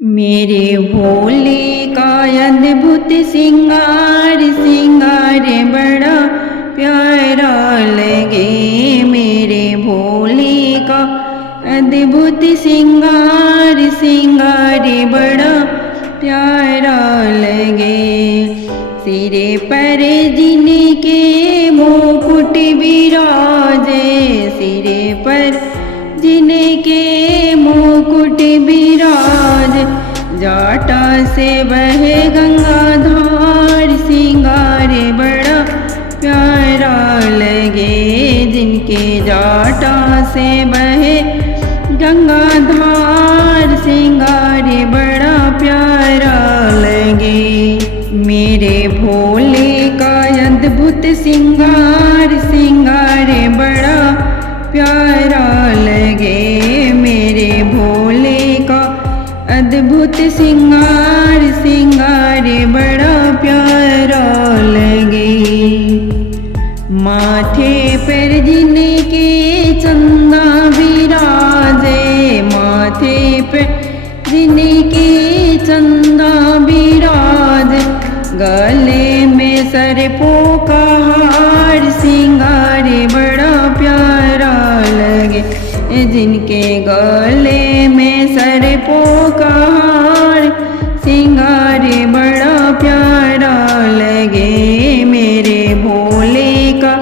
मेरे भोले का अद्भुत सिंगार सिंगार बड़ा प्यारा लगे। मेरे भोले का अद्भुत सिंगार सिंगार बड़ा प्यारा लगे। सिरे पर जिनके मुकुट विराजे, सिरे पर जिनके मुकुट विराज, जाटा से बहे गंगाधार सिंगार बड़ा प्यारा लगे। जिनके जाटा से बहे गंगाधार सिंगार बड़ा प्यारा लगे। मेरे भोले का अद्भुत सिंगार सिंगार बड़ा प्यारा लगे। मेरे भोले का अद्भुत सिंगार सिंगार बड़ा प्यारा लगे। माथे पर जिनके चंदा विराजे, माथे पर जिनके चंदा विराज, गले में सरपों का हार सिंगार बड़ा प्यारा लगे। जिनके गले में सरपों का हार सिंगार बड़ा प्यारा लगे। मेरे भोले का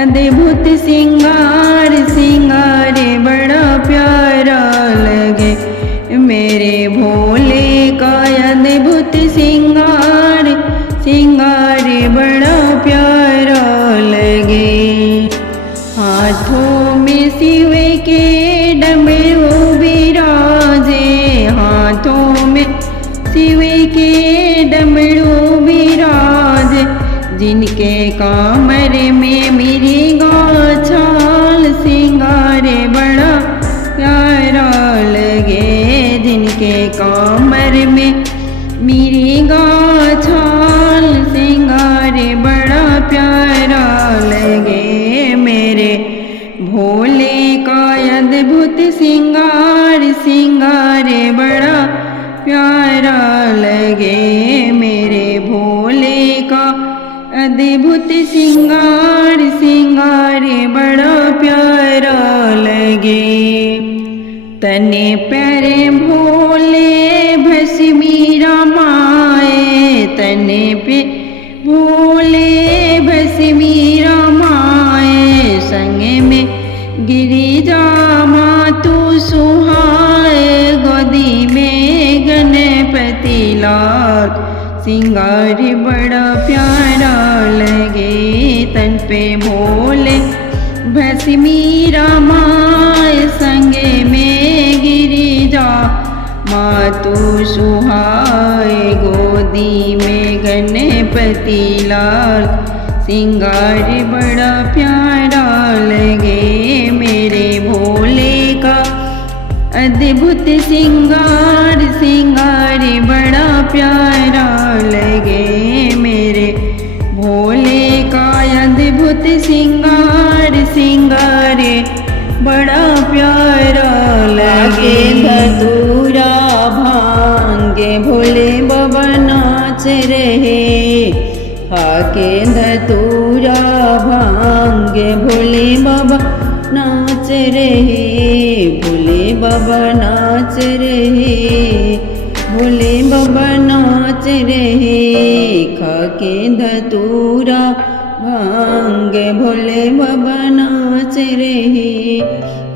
अद्भुत सिंगार सिंगार बड़ा प्यारा लगे। मेरे भोले का अद्भुत सिंगार सिंगार बड़ा प्यारा लगे। हाथों में शिव के डमरू विराजे, हाथों में शिव के डमरू विराजे, जिनके कमर में मिर्गा छाल सिंगार बड़ा प्यारा लगे। जिनके कमर में मिर्गा छाल सिंगार बड़ा प्यारा लगे। मेरे भोले का अद्भुत सिंगार सिंगार बड़ा प्यारा लगे। मेरे भोले का अद्भुत सिंगार सिंगार बड़ा प्यारा लगे। तने पैरे भोले भस्मी रमाए, तने पे भोले भस्मी रमाए, संग में गिरिजा मातु सुहाए, गोदी में गणपति लाल सिंगार बड़ा प्यारा लगे। तन पे भोले भस्मी रमाए, संग में गिरिजा मातु सुहाए, गोदी में गणपति लाल सिंगार बड़ा प्यारा लगे। मेरे भोले का अद्भुत सिंगार सिंगार बड़ा प्यारा लगे। मेरे भोले का अद्भुत सिंगार सिंगार बड़ा प्यारा लगे। धतूरा भांगे भोले बाबा नाच रहे, आके धतूरा भांगे भोले बाबा नाच रहे, भोले बाबा नाच रहे, भोले बाबा नाच रहे। खाके धतूरा भांग भोले बाबा नाच रहे,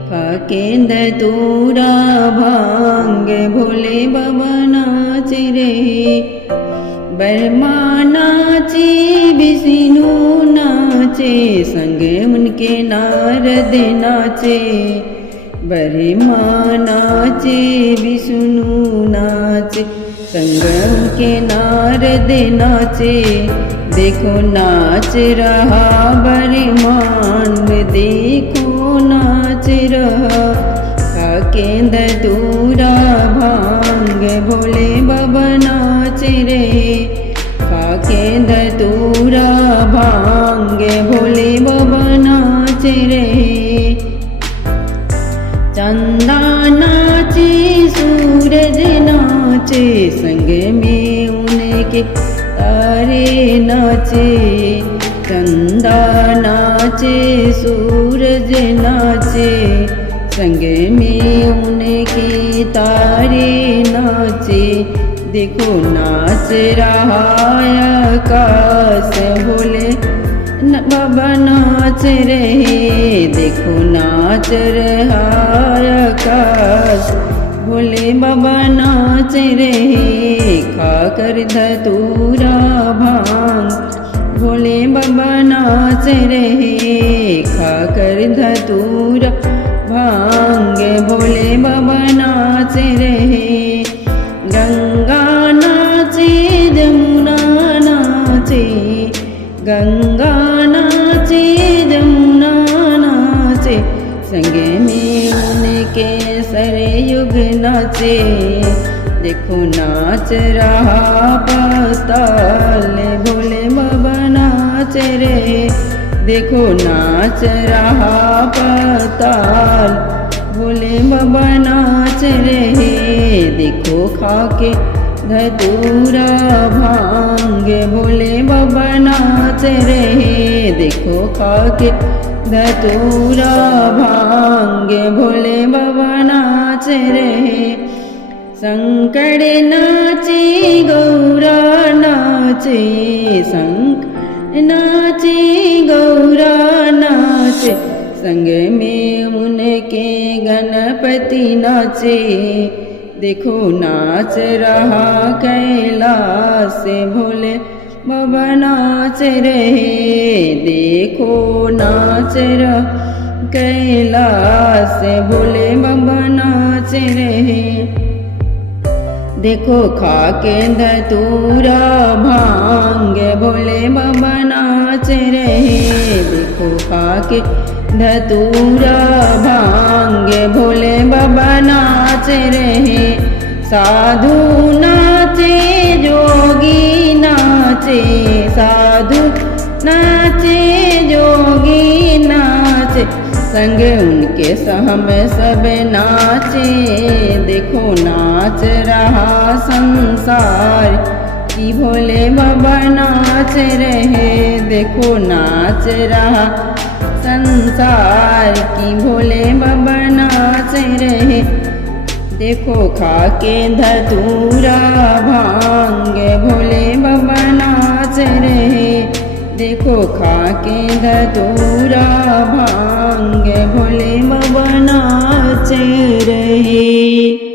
खाके धतूरा भांग भोले बाबा नाच रहे। ब्रह्मा नाचे विष्णु नाचे, संग उनके नारद नाचे। ब्रह्मा नाचे विष्णु नाचे, संग उनके नारद नाचे। देखो नाच रहा ब्रह्मांड, देखो नाच रहा। खाके धतूरा भांग भोले बाबा नाच रहे, खाके धतूरा भांग भोले बाबा नाच रहे। चंदा नाचे सूरज नाचे, नाचे, संग में उनके तारे नाचे। चंदा नाचे, सूरज नाचे, संग में उनके तारे नाचे। देखो नाच रहा आकाश, भोले बाबा नाच रहे। देखो नाच रहा आकाश, भोले बाबा नाच रहे। खाकर धतूरा भांग, भोले बाबा नाच रहे। खाकर धतूरा भांग, भोले बाबा नाच रहे। गंगा नाचे, जमुना नाचे, गंगा नाचे, जमुना नाचे, संग में उनके सरयुग नाचे। देखो नाच रहा पाताल, भोले बाबा नाच रहे। देखो नाच रहा पाताल, भोले बाबा नाच रहे। देखो खाके धतूरा भांग, भोले बाबा नाच रहे। देखो खाके धतूरा भांग, भोले बाबा नाच रहे। शंकर नाचे, गौरा नाचे, शंकर नाचे, गौरा नाचे, संग में उनके गणपति नाचे। देखो नाच रहा कैलाश, भोले बाबा नाच रहे। देखो नाच रहा कैलाश, भोले बाबा नाच रहे। देखो खाके धतूरा भांग, भोले बाबा नाच रहे। देखो खाके धतूरा भांग, भोले बाबा नाच रहे। साधु नाचे, जोगी नाचे, साधु नाचे, जोगी नाचे, संग उनके हम सब नाचे। देखो नाच रहा संसार, कि भोले बाबा नाच रहे। देखो नाच रहा संसार, की भोले बाबा नाच रहे। देखो खाके धतूरा भांग, भोले बाबा नाच रहे। देखो खाके धतूरा भांग, भोले बाबा नाच रहे।